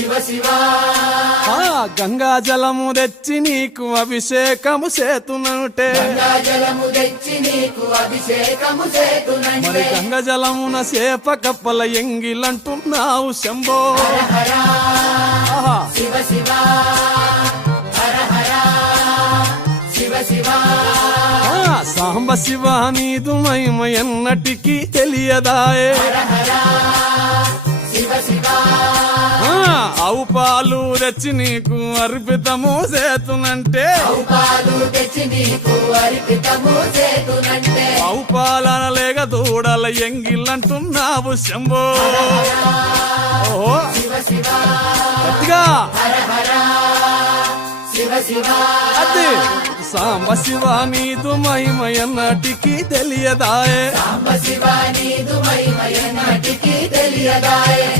శివ గంగా జలము తెచ్చి నీకు అభిషేకము చేతునంటే గంగా జలము తెచ్చి నీకు అభిషేకము మరి చేతునంటే గంగ జలమున సేప కప్పల ఎంగిలంటున్నావు శంభో. శివ శివ. హర హర. శివ శివ. ఆ, సాంబ శివ నీదు మహిమ ఎన్నటికీ తెలియదాయే. తెచ్చి నీకు అర్పితము చేతునంటే పాలన లేక దూడల ఎంగిలంటున్నావు శంభో. ఓహో. గట్టిగా. అది సాంబ శివ నీదు మహిమ ఎన్నటికీ తెలియదాయే. సాంబ శివ నీదు మహిమ ఎన్నటికీ తెలియదాయే.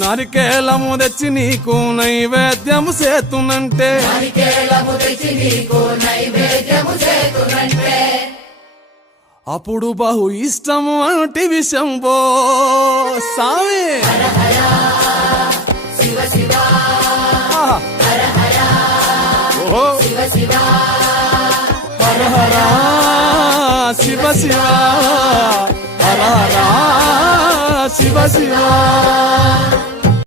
నరికేలము తెచ్చి నీకు నైవేద్యము చేతునంటే. అప్పుడు బహు ఇష్టము అంటే విషంబో. సామి. శివ శివ ఆహా. ఓహో శివ శివ హర హర. శివ శివ. శివ శివ.